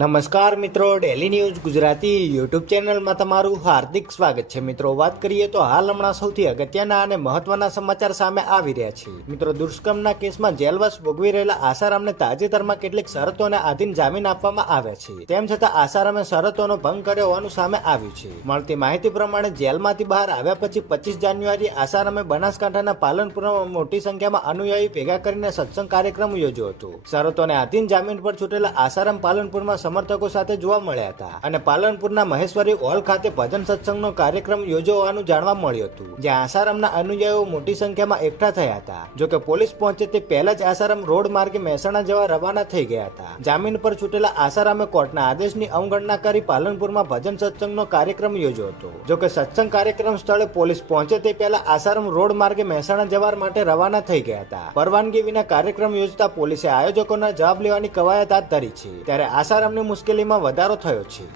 નમસ્કાર મિત્રો, daily news Gujarati YouTube ચેનલમાં તમારું હાર્દિક સ્વાગત છે. મિત્રો, વાત કરીએ તો હાલ હમણાં સૌથી અગત્યના અને મહત્વના સમાચાર સામે આવી રહ્યા છે. મિત્રો, દુષ્કર્મના કેસમાં જેલવાસ ભોગવી રહેલા આસારામને તાજેતરમાં કેટલીક શરતોને આધીન જામીન આપવામાં આવ્યા છે. તેમ છતાં આસારામે શરતોનો ભંગ કર્યો હોવાનું સામે આવ્યું છે. મળતી માહિતી પ્રમાણે જેલમાંથી બહાર આવ્યા પછી 25 જાન્યુઆરીએ આસારામે બનાસકાંઠાના પાલનપુરમાં મોટી સંખ્યામાં અનુયાયી ભેગા કરીને સત્સંગ કાર્યક્રમ યોજ્યો હતો. શરતોને આધીન જામીન પર છૂટેલા આસારામ પાલનપુરમાં સમર્થકો સાથે જોવા મળ્યા હતા અને પાલનપુરના મહેશ્વરી હોલ ખાતે ભજન સત્સંગનો કાર્યક્રમ યોજ્યો હોવાનું જાણવા મળ્યું હતું, જ્યાં આસારામના અનુયાયીઓ મોટી સંખ્યામાં એકઠા થયા હતા. જોકે પોલીસ પહોંચે તે પહેલા જ આસારામ રોડ માર્ગે મહેસાણા જવા રવાના થઈ ગયા હતા. જામીન પર છૂટેલા આસારામે કોર્ટના આદેશની અવગણના કરી પાલનપુરમાં ભજન સત્સંગનો કાર્યક્રમ યોજ્યો હતો. જોકે સત્સંગ કાર્યક્રમ સ્થળે પોલીસ પહોંચે તે પહેલા આસારામ રોડ માર્ગે મહેસાણા જવા માટે રવાના થઈ ગયા હતા. પરવાનગી વિના કાર્યક્રમ યોજતા પોલીસે આયોજકોના જવાબ લેવાની કવાયત હાથ ધરી છે. ત્યારે આસારામની મુશ્કેલીમાં વધારો થયો છે.